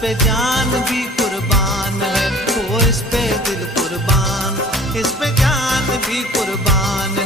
पे जान भी कुर्बान है, वो इस पे दिल कुर्बान, इस पे जान भी कुर्बान